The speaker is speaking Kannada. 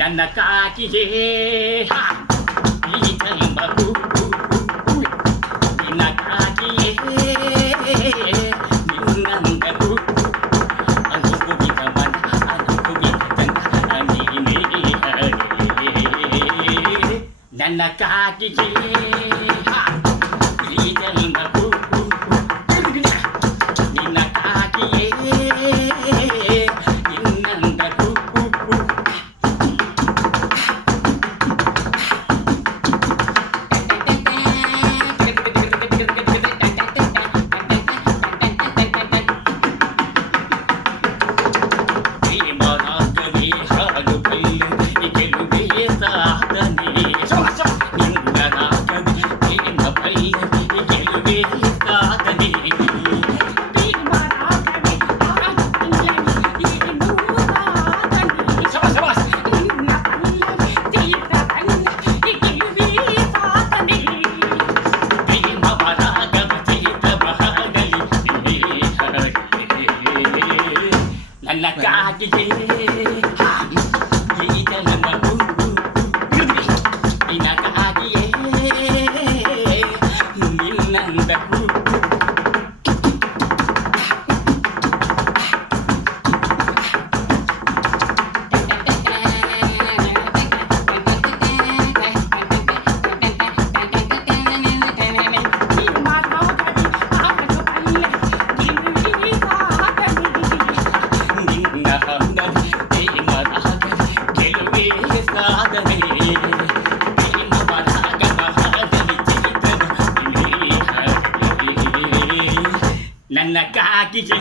ನನ್ನ ಕಾಕಿಗೆ ಈ ಜನ್ಮವು ನಿನ್ನ ಕಾಕಿಯೇ ನಿನ್ನಂದವು ಅನುಭವಿಕ ಮನ ಅನುಭವಿಕ ಜನ ನೀನೇ ನನ್ನ ಕಾಕಿಗೆ ಈ ಜನ್ಮವು ನಿನ್ನ ಕಾಕಿಯೇ ನಿನ್ನಂದವು ನನ್ನ ಕಾಕಿಗೆ ಈ ಜನ್ಮವು ನಿನ್ನ ಕಾಕಿಯೇ ನಿನ್ನಂದವು ನನ್ನ ಕಾಕಿಗೆ